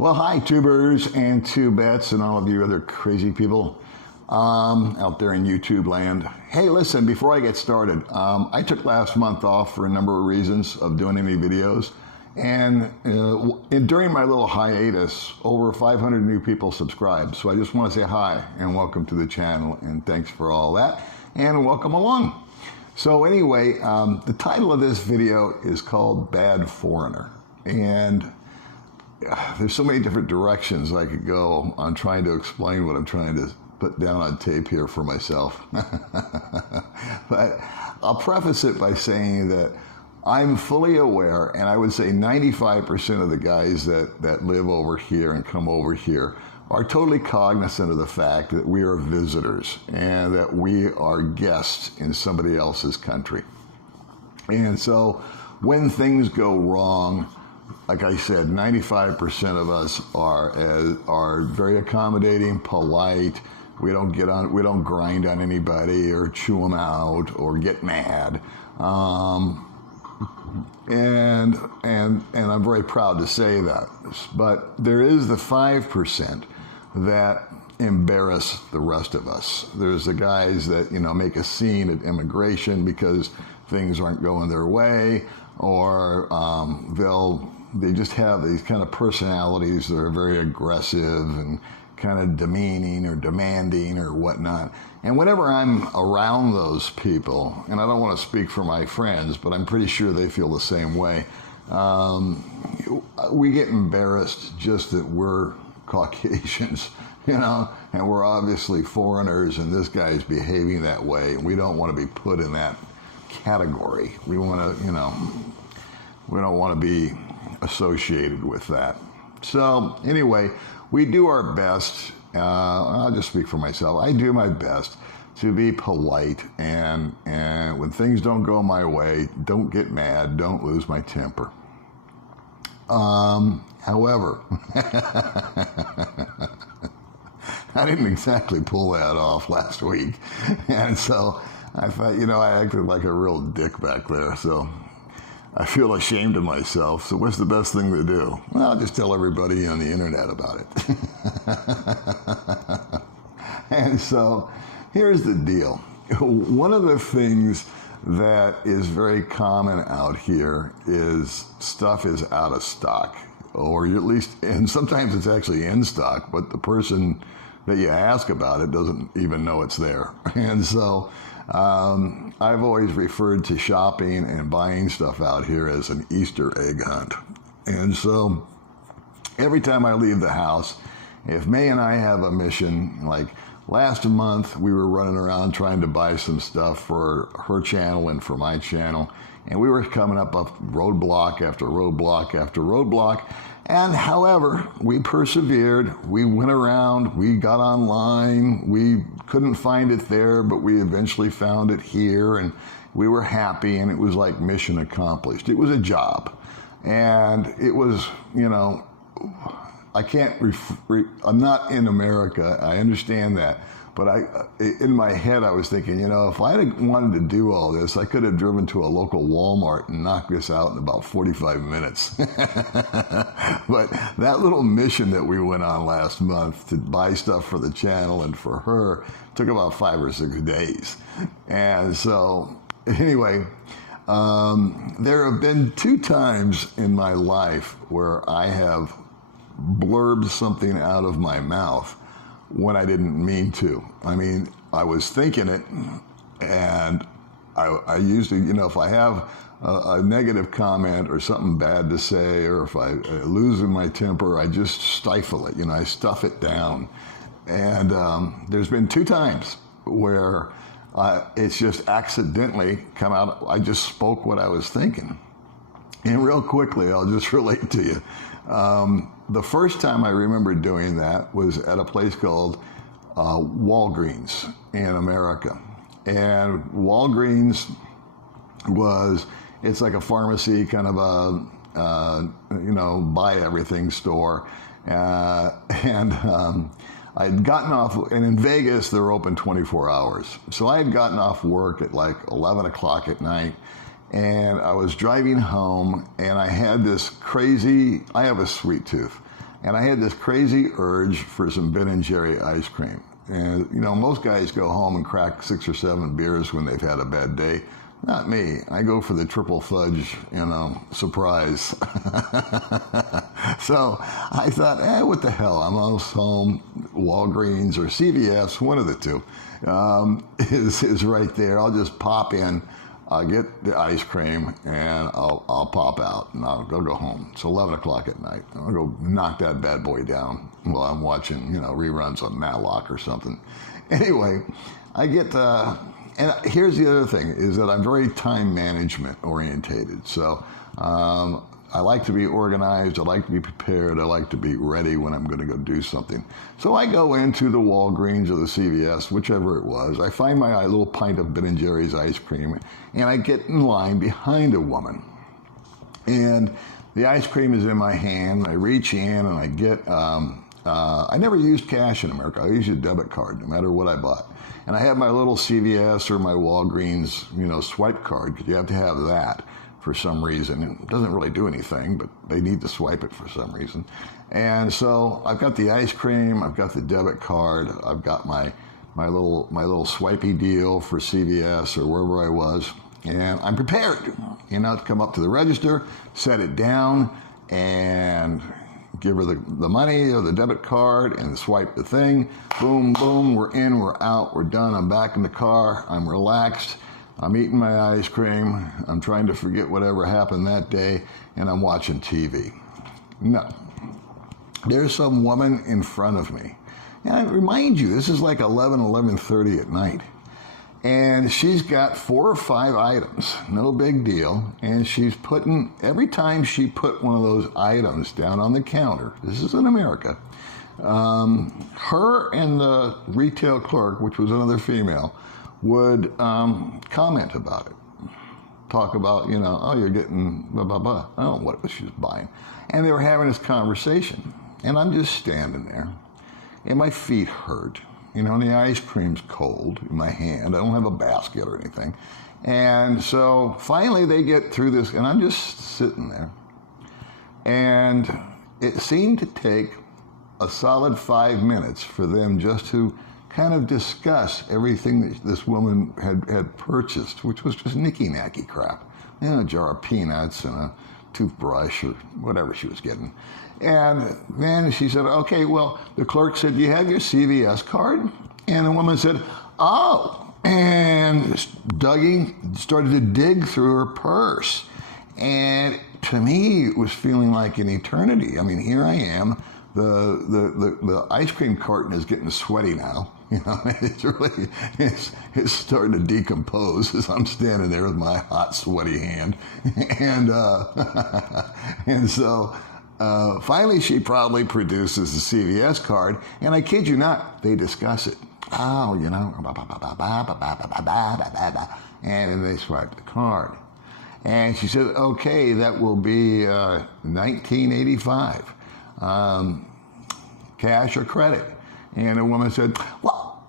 Well, hi, tubers and tubettes and all of you other crazy people out there in YouTube land. Hey, listen, before I get started, I took last month off for a number of reasons of doing any videos. And during my little hiatus, over 500 new people subscribed. So I just want to say hi and welcome to the channel and thanks for all that and welcome along. So anyway, the title of this video is called Bad Foreigner. And there's so many different directions I could go on trying to explain what I'm trying to put down on tape here for myself. But I'll preface it by saying that I'm fully aware, and I would say 95% of the guys that live over here and come over here are totally cognizant of the fact that we are visitors and that we are guests in somebody else's country. And so when things go wrong, like I said, 95% of us are very accommodating, polite. We don't grind on anybody or chew them out or get mad. And I'm very proud to say that. But there is the 5% that embarrass the rest of us. There's the guys that, make a scene at immigration because things aren't going their way, or they just have these kind of personalities that are very aggressive and kind of demeaning or demanding or whatnot. And whenever I'm around those people, and I don't want to speak for my friends, but I'm pretty sure they feel the same way, we get embarrassed just that we're Caucasians, and we're obviously foreigners, and this guy's behaving that way, and we don't want to be put in that category. We want to, we don't want to be associated with that. So anyway, we do our best. I'll just speak for myself. I do my best to be polite, and when things don't go my way, don't get mad, don't lose my temper. However, I didn't exactly pull that off last week, and so I thought, I acted like a real dick back there, so I feel ashamed of myself. So what's the best thing to do? Well, I'll just tell everybody on the internet about it. And so here's the deal. One of the things that is very common out here is stuff is out of stock, or at least, and sometimes it's actually in stock, but the person that you ask about it doesn't even know it's there. And so I've always referred to shopping and buying stuff out here as an Easter egg hunt. And so every time I leave the house, if May and I have a mission, like last month we were running around trying to buy some stuff for her channel and for my channel, and we were coming up roadblock after roadblock after roadblock. And however, we persevered, we went around, we got online, we couldn't find it there, but we eventually found it here, and we were happy, and it was like mission accomplished. It was a job. And it was, I can't, I'm not in America, I understand that. But in my head, I was thinking, if I had wanted to do all this, I could have driven to a local Walmart and knocked this out in about 45 minutes. But that little mission that we went on last month to buy stuff for the channel and for her took about 5 or 6 days. And so, anyway, there have been 2 times in my life where I have blurbed something out of my mouth when I didn't mean to. I mean, I was thinking it, and I usually, if I have a negative comment or something bad to say, or if I lose my temper, I just stifle it, I stuff it down. And there's been 2 times where it's just accidentally come out. I just spoke what I was thinking. And real quickly, I'll just relate to you. The first time I remember doing that was at a place called Walgreens in America. And Walgreens it's like a pharmacy, kind of a, buy everything store. I'd gotten off, and in Vegas, they're open 24 hours. So I had gotten off work at like 11 o'clock at night, and I was driving home, and I had this crazy, I have a sweet tooth, and I had this crazy urge for some Ben & Jerry ice cream. And, you know, most guys go home and crack 6 or 7 beers when they've had a bad day. Not me. I go for the triple fudge, you know, surprise. So I thought, what the hell? I'm almost home. Walgreens or CVS, one of the two, is right there. I'll just pop in, I'll get the ice cream, and I'll pop out, and I'll go home. It's 11 o'clock at night. I'll go knock that bad boy down while I'm watching, you know, reruns on Matlock or something. Anyway, I get... And here's the other thing, is that I'm very time management orientated. So I like to be organized, I like to be prepared, I like to be ready when I'm going to go do something. So I go into the Walgreens or the CVS, whichever it was. I find my little pint of Ben & Jerry's ice cream, and I get in line behind a woman. And the ice cream is in my hand. I reach in and I get, I never used cash in America. I used a debit card no matter what I bought. And I have my little CVS or my Walgreens, you know, swipe card, because you have to have that for some reason. It doesn't really do anything, but they need to swipe it for some reason. And so I've got the ice cream, I've got the debit card, I've got my little swipey deal for CVS or wherever I was, and I'm prepared, you know, to come up to the register, set it down, and give her the money or the debit card and swipe the thing. Boom, boom, we're in, we're out, we're done. I'm back in the car. I'm relaxed. I'm eating my ice cream. I'm trying to forget whatever happened that day, and I'm watching TV. No. There's some woman in front of me. And I remind you, this is like 11:30 at night. And she's got 4 or 5 items, no big deal. And she's putting, every time she put one of those items down on the counter, this is in America, her and the retail clerk, which was another female, would comment about it. Talk about, you know, oh, you're getting blah, blah, blah. I don't know what she was buying. And they were having this conversation. And I'm just standing there, and my feet hurt. You know, and the ice cream's cold in my hand. I don't have a basket or anything. And so finally they get through this, and I'm just sitting there. And it seemed to take a solid 5 minutes for them just to kind of discuss everything that this woman had purchased, which was just nicky-nacky crap. You know, a jar of peanuts and a toothbrush or whatever she was getting. And then she said, okay, well, the clerk said, do you have your CVS card? And the woman said, oh, and started to dig through her purse. And to me, it was feeling like an eternity. I mean, here I am. The ice cream carton is getting sweaty now. You know, it's starting to decompose as I'm standing there with my hot, sweaty hand. And so finally she probably produces the CVS card, and I kid you not, they discuss it. Oh, you know, and then they swipe the card. And she said, okay, that will be $19.85. Cash or credit? And the woman said, well,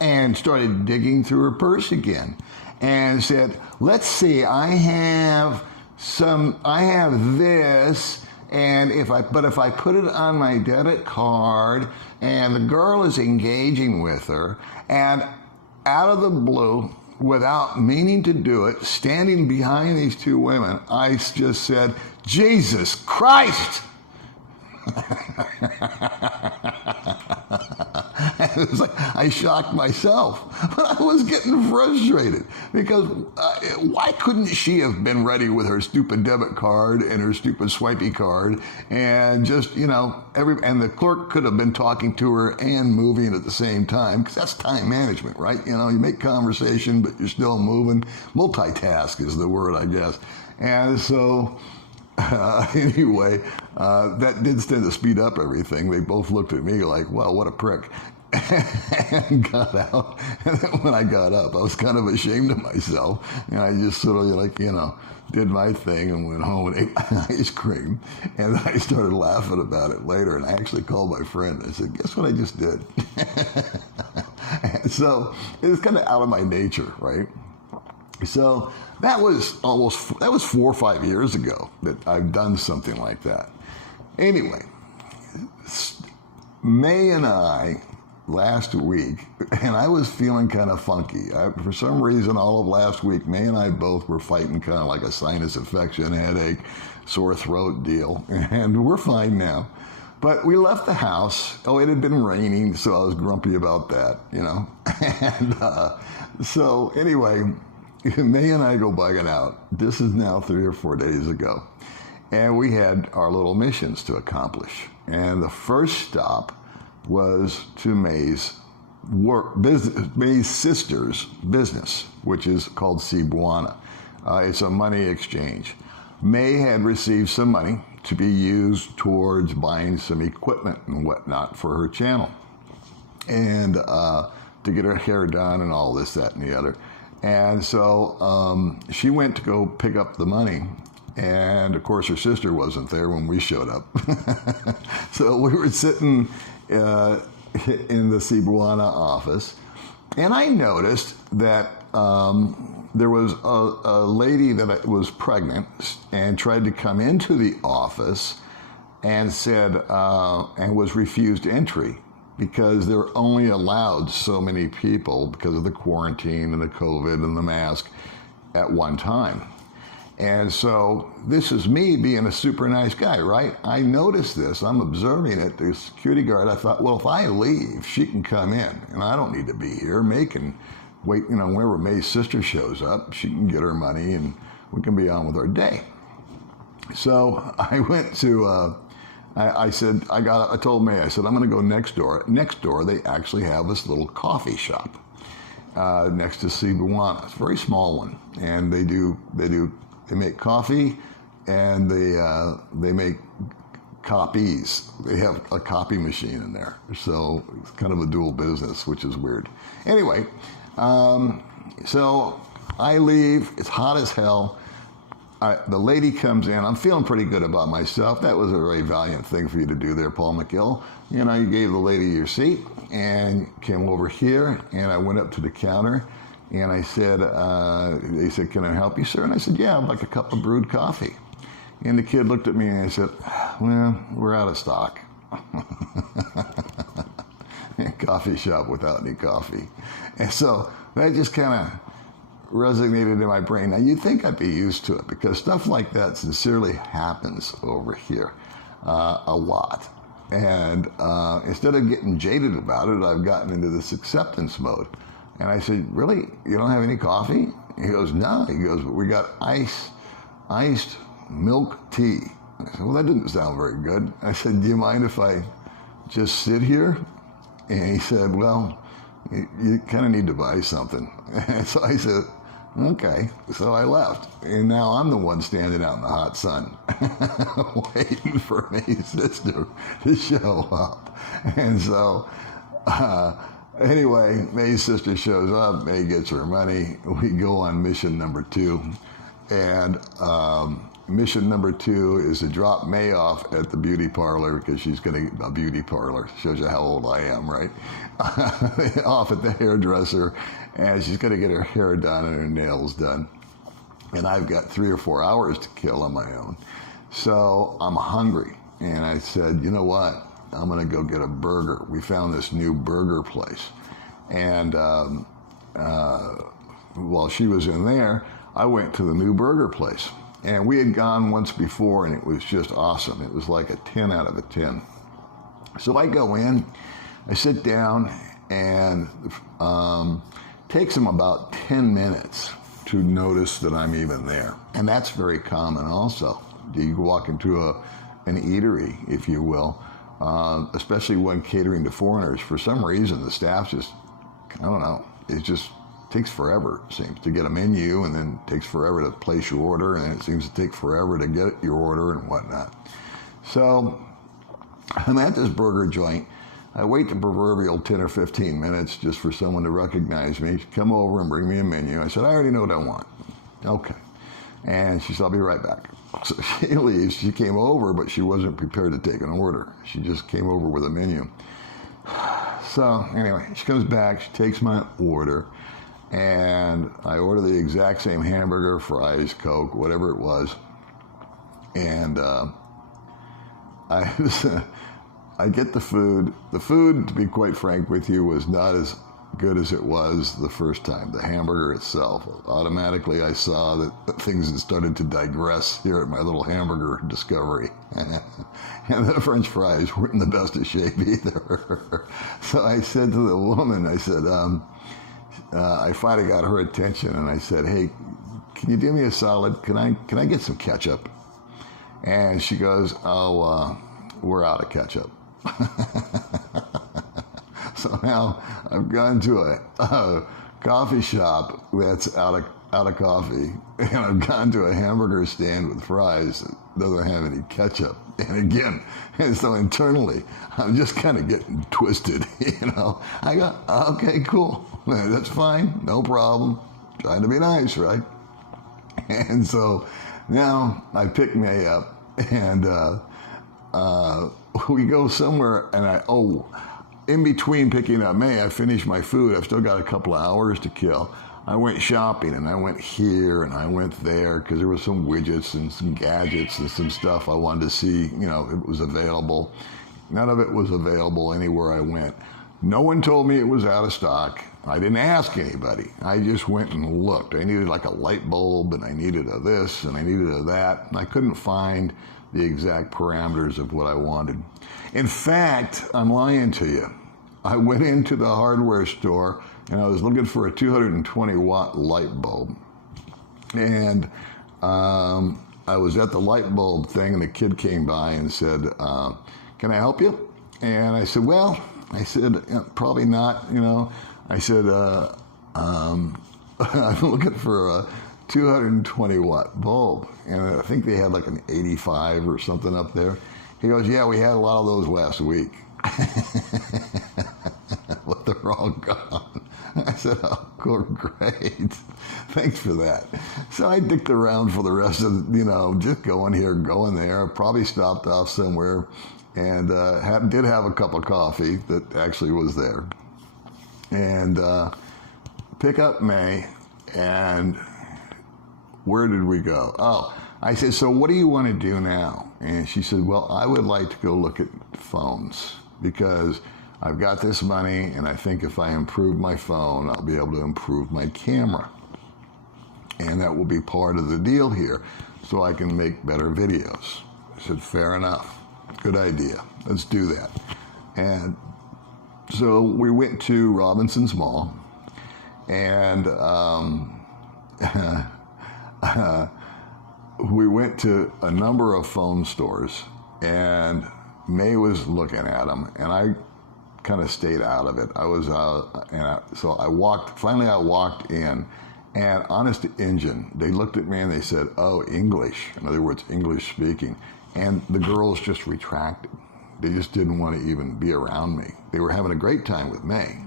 and started digging through her purse again and said, let's see, I have this, and if I put it on my debit card and the girl is engaging with her, and out of the blue, without meaning to do it, standing behind these two women, I just said, Jesus Christ! It was like I shocked myself, but I was getting frustrated because why couldn't she have been ready with her stupid debit card and her stupid swipey card, and just, you know, and the clerk could have been talking to her and moving at the same time, because that's time management, right? You know, you make conversation, but you're still moving. Multitask is the word, I guess. And so anyway, that did tend to speed up everything. They both looked at me like, well, what a prick. And got out. And then when I got up, I was kind of ashamed of myself. And I just sort of, like, you know, did my thing and went home and ate ice cream. And I started laughing about it later. And I actually called my friend. I said, guess what I just did? And so it was kind of out of my nature, right? So that was 4 or 5 years ago that I've done something like that. Anyway, May and I, last week, and I was feeling kind of funky. For some reason, all of last week, May and I both were fighting kind of like a sinus infection, headache, sore throat deal, and we're fine now. But we left the house. Oh, it had been raining, so I was grumpy about that, you know. And so anyway, May and I go bugging out. This is now 3 or 4 days ago. And we had our little missions to accomplish. And the first stop was to May's sister's business, which is called Cebuana. It's a money exchange. May had received some money to be used towards buying some equipment and whatnot for her channel, and to get her hair done and all this, that, and the other. And so she went to go pick up the money, and of course her sister wasn't there when we showed up. So we were sitting in the Cebuana office, and I noticed that there was a lady that was pregnant and tried to come into the office and said, and was refused entry because they're only allowed so many people because of the quarantine and the COVID and the mask at one time. And so this is me being a super nice guy, right? I noticed this, I'm observing it, the security guard. I thought, well, if I leave, she can come in and I don't need to be here. May can wait, you know, whenever May's sister shows up, she can get her money and we can be on with our day. So I went to, I told May, I said, I'm gonna go next door. Next door, they actually have this little coffee shop next to Cebuana. It's a very small one. And they make coffee and they make copies. They have a copy machine in there. So it's kind of a dual business, which is weird. Anyway, so I leave, it's hot as hell. The lady comes in, I'm feeling pretty good about myself. That was a very valiant thing for you to do there, Paul McGill. You know, you gave the lady your seat and came over here, and I went up to the counter and I said, they said, can I help you, sir? And I said, yeah, I'd like a cup of brewed coffee. And the kid looked at me and I said, well, we're out of stock. Coffee shop without any coffee. And so that just kind of resonated in my brain. Now, you'd think I'd be used to it because stuff like that sincerely happens over here a lot. And instead of getting jaded about it, I've gotten into this acceptance mode. And I said, really? You don't have any coffee? He goes, no. He goes, we got iced milk tea. I said, well, that didn't sound very good. I said, do you mind if I just sit here? And he said, well, you kind of need to buy something. And so I said, okay. So I left. And now I'm the one standing out in the hot sun waiting for May's sister to show up. And so anyway, May's sister shows up. May gets her money. We go on mission number 2. And mission number 2 is to drop May off at the beauty parlor because she's going to a beauty parlor. Shows you how old I am, right? Off at the hairdresser, and she's going to get her hair done and her nails done. And I've got 3 or 4 hours to kill on my own. So I'm hungry. And I said, you know what? I'm going to go get a burger. We found this new burger place. And while she was in there, I went to the new burger place. And we had gone once before, and it was just awesome. It was like a 10 out of a 10. So I go in, I sit down, and takes them about 10 minutes to notice that I'm even there. And that's very common also. You walk into an eatery, if you will, especially when catering to foreigners. For some reason, the staff just, I don't know, it just takes forever, it seems, to get a menu, and then takes forever to place your order, and it seems to take forever to get your order and whatnot. So I'm at this burger joint. I wait the proverbial 10 or 15 minutes just for someone to recognize me, come over and bring me a menu. I said, I already know what I want. Okay. And she said, I'll be right back. So she leaves. She came over, but she wasn't prepared to take an order. She just came over with a menu. So anyway, she comes back, she takes my order, and I order the exact same hamburger, fries, Coke, whatever it was. And I get the food. The food, to be quite frank with you, was not as good as it was the first time. The hamburger itself, automatically I saw that things had started to digress here at my little hamburger discovery. And the French fries weren't in the best of shape either. So I said to the woman, I said, I finally got her attention, and I said, hey, can you do me a solid? Can I get some ketchup? And she goes, oh, we're out of ketchup. So now I've gone to a coffee shop that's out of coffee, and I've gone to a hamburger stand with fries that doesn't have any ketchup. And again, and so internally, I'm just kind of getting twisted, you know. I go, okay, cool, that's fine, no problem. Trying to be nice, right? And so now I pick May up, and we go somewhere, and in between picking up May, I finished my food. I've still got a couple of hours to kill. I went shopping, and I went here and I went there because there were some widgets and some gadgets and some stuff I wanted to see, you know, if it was available. None of it was available anywhere I went. No one told me it was out of stock. I didn't ask anybody. I just went and looked. I needed like a light bulb, and I needed a this, and I needed a that. And I couldn't find the exact parameters of what I wanted. In fact, I'm lying to you. I went into the hardware store, and I was looking for a 220-watt light bulb. And I was at the light bulb thing, and the kid came by and said, can I help you? And I said, well, probably not, you know. I said, I'm looking for a 220-watt bulb. And I think they had like an 85 or something up there. He goes, yeah, we had a lot of those last week. But they're all gone. I said, oh, cool, great. Thanks for that. So I dicked around for the rest of, you know, just going here, going there. Probably stopped off somewhere, and did have a cup of coffee that actually was there. And pick up May, and where did we go? Oh, I said, so what do you want to do now? And she said, well, I would like to go look at phones because I've got this money, and I think if I improve my phone, I'll be able to improve my camera. And that will be part of the deal here, so I can make better videos. I said, fair enough. Good idea. Let's do that. And so we went to Robinson's Mall, and we went to a number of phone stores, and May was looking at them, and I kind of stayed out of it. I was so I walked in, and honest to engine, they looked at me and they said, oh, English. In other words, English speaking. And the girls just retracted. They just didn't want to even be around me. They were having a great time with May.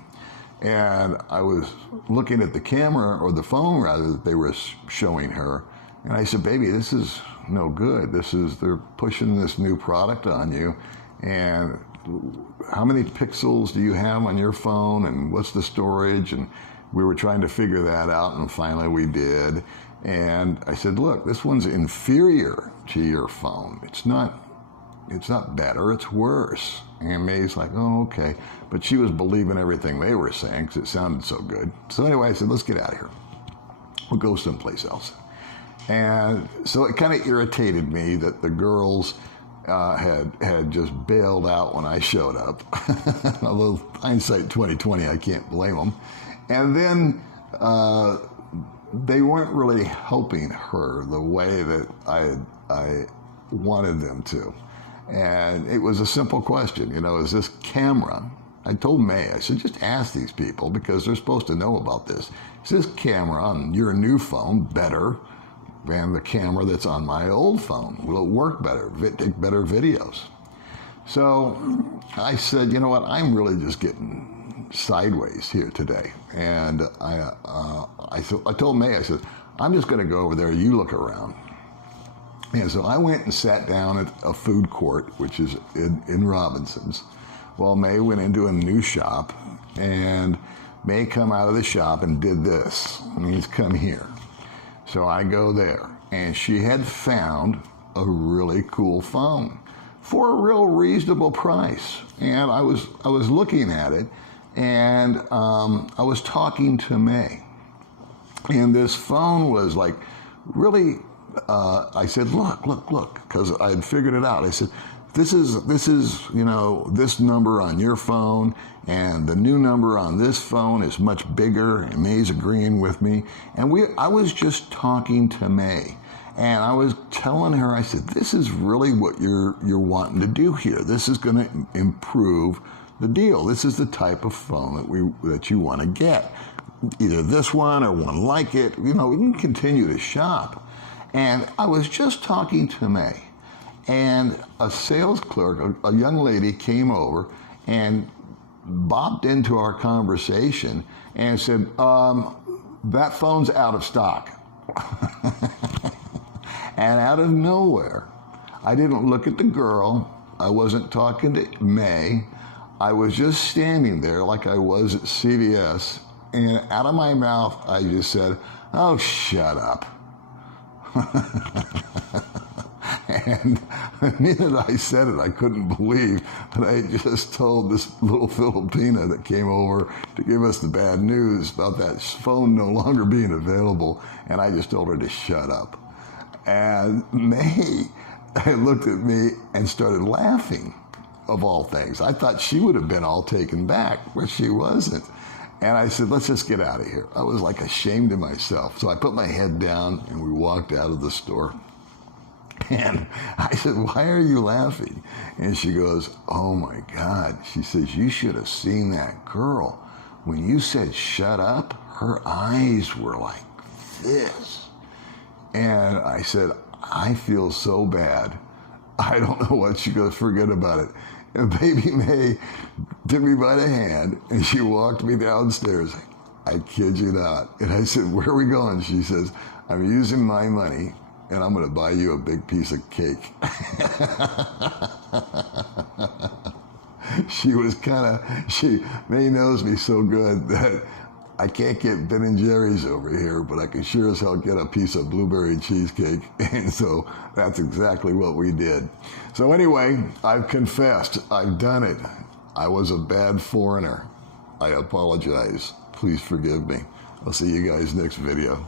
And I was looking at the camera, or the phone rather, that they were showing her. And I said, baby, this is no good. They're pushing this new product on you. And how many pixels do you have on your phone? And what's the storage? And we were trying to figure that out, and finally we did. And I said, look, this one's inferior to your phone. It's not better, it's worse. And May's like, oh, okay. But she was believing everything they were saying because it sounded so good. So anyway, I said, let's get out of here. We'll go someplace else. And so it kind of irritated me that the girls had just bailed out when I showed up. Although hindsight 2020, I can't blame them. And then they weren't really helping her the way that I wanted them to. And it was a simple question, you know, is this camera? I told May, I said, just ask these people because they're supposed to know about this. Is this camera on your new phone better than the camera that's on my old phone? Will it work better, take better videos? So I said, you know what, I'm really just getting sideways here today. And I told May, I said, I'm just gonna go over there, you look around. And so I went and sat down at a food court, which is in Robinson's, while May went into a new shop, and May come out of the shop and did this. He's come here. So I go there, and she had found a really cool phone for a real reasonable price. And I was looking at it, and I was talking to May. And this phone was like really, I said, look, because I had figured it out. I said, this is, you know, this number on your phone, and the new number on this phone is much bigger, and May's agreeing with me. And I was just talking to May, and I was telling her, I said, this is really what you're wanting to do here. This is going to improve the deal. This is the type of phone that you want to get. Either this one or one like it. You know, we can continue to shop. And I was just talking to May, and a sales clerk, a young lady, came over and bopped into our conversation and said, that phone's out of stock. And out of nowhere, I didn't look at the girl. I wasn't talking to May. I was just standing there like I was at CVS. And out of my mouth, I just said, oh, shut up. And the minute I said it, I couldn't believe that I had just told this little Filipina that came over to give us the bad news about that phone no longer being available. And I just told her to shut up. And May looked at me and started laughing, of all things. I thought she would have been all taken back, but she wasn't. And I said, let's just get out of here. I was like ashamed of myself. So I put my head down and we walked out of the store. And I said, why are you laughing? And she goes, oh my God. She says, you should have seen that girl. When you said shut up, her eyes were like this. And I said, I feel so bad. I don't know what. She goes, forget about it. And baby May took me by the hand and she walked me downstairs. I kid you not. And I said, where are we going? She says, I'm using my money and I'm going to buy you a big piece of cake. She was May knows me so good that I can't get Ben & Jerry's over here, but I can sure as hell get a piece of blueberry cheesecake. And so that's exactly what we did. So anyway, I've confessed. I've done it. I was a bad foreigner. I apologize. Please forgive me. I'll see you guys next video.